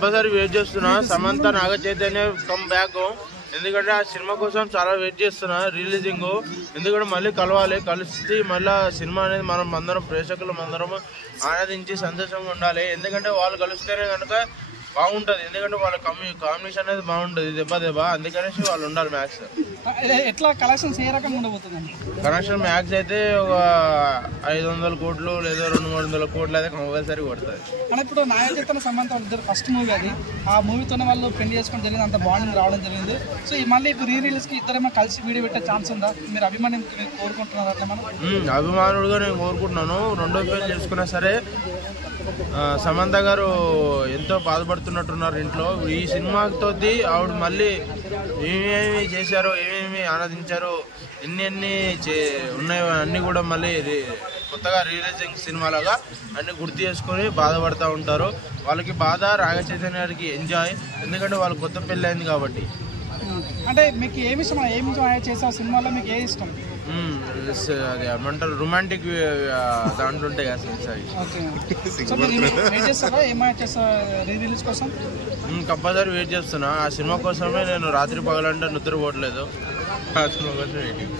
Compulsory wait చేస్తున్నా Samantha Naga Chaitanya come back. ఎందుకంటే ఆ సినిమా కోసం చాలా వెయిట్ చేస్తున్నా రిలీజింగ్. ఎందుకంటే మళ్ళీ కలవాలి, కలిసి మళ్ళీ సినిమా అనేది మనం అందరం ప్రేక్షకులు అందరం ఆనందించి సంతోషంగా ఉండాలి. ఎందుకంటే వాళ్ళు కలిస్తేనే కనుక బాగుంటుంది. ఎందుకంటే వాళ్ళ కాంబినేషన్ అనేది బాగుంటుంది దెబ్బ. అందుకనేసి వాళ్ళు ఉండాలి. మ్యాక్స్ ఎట్లా కలెక్షన్స్ ఏ రకంగా ఉండబోతుందండి? కనెక్షన్ మ్యాక్స్ అయితే ఒక 500 కోట్లు లేదా 200-300 కోట్లు అయితే కంపల్సరీ కొడుతుంది. అంటే ఇప్పుడు నాగ చైతన్య సమంత ఇద్దరు ఫస్ట్ మూవీ అది, ఆ మూవీతోనే వాళ్ళు పెళ్లి చేసుకోవడం జరిగింది, అంత బాండింగ్ రావడం జరిగింది. సో ఈ మళ్ళీ ఇప్పుడు రీరిలీజ్కి ఇద్దరేమో కలిసి వీడియో పెట్టే ఛాన్స్ ఉందా? మీరు అభిమానం కోరుకుంటున్నారు అట్లా? మనం అభిమానుడుగా నేను కోరుకుంటున్నాను. రెండో పెళ్లి చేసుకున్నా సరే సమంత గారు ఎంతో బాధపడుతున్నట్టున్నారు ఇంట్లో. ఈ సినిమాతో ఆవిడ మళ్ళీ ఏమేమి చేశారో, ఏమేమి ఆనందించారో, ఎన్ని ఉన్నాయో అన్నీ కూడా మళ్ళీ కొత్తగా రిలీజింగ్ సినిమాలాగా అన్ని గుర్తు చేసుకొని బాధపడుతూ ఉంటారు. వాళ్ళకి బాధ, రాగ చైతన్య గారికి ఎంజాయ్. ఎందుకంటే వాళ్ళు కొత్త పెళ్ళి అయింది కాబట్టి. అంటే మీకు ఏమి ఇష్టం? ఏమి చేసావు సినిమాలో? మీకు ఏ ఇష్టం? అది ఏమంటారు, రొమాంటిక్ దాంట్లో ఉంటాయి కదా సీన్స్ అవి. కంపల్సరీ వెయిట్ చేస్తున్నా. ఆ సినిమా కోసమే నేను రాత్రి పగలంటే నిద్ర పోవట్లేదు. ఆ సినిమా కోసం వెయిటింగ్.